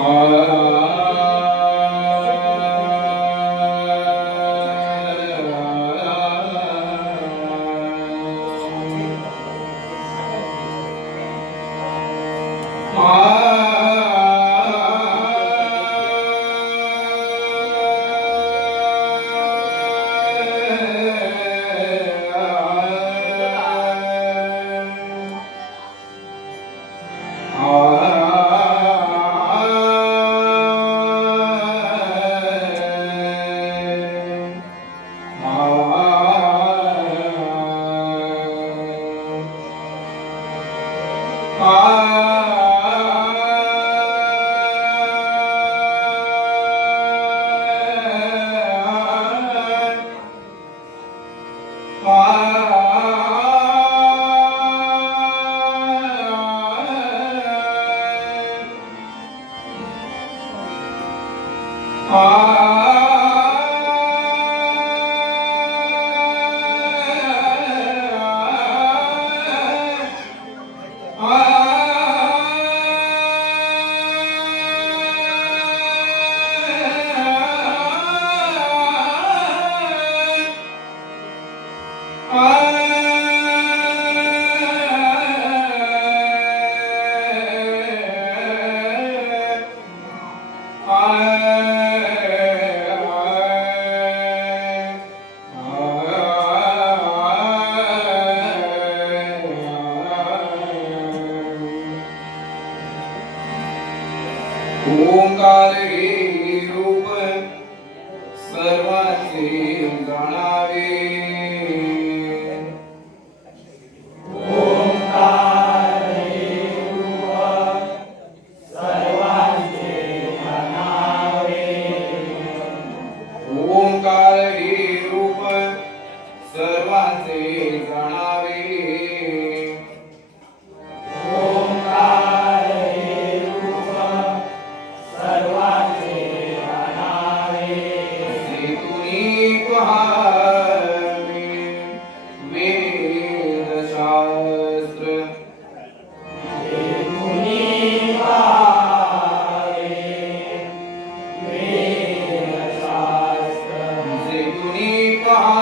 Oh. حنيفا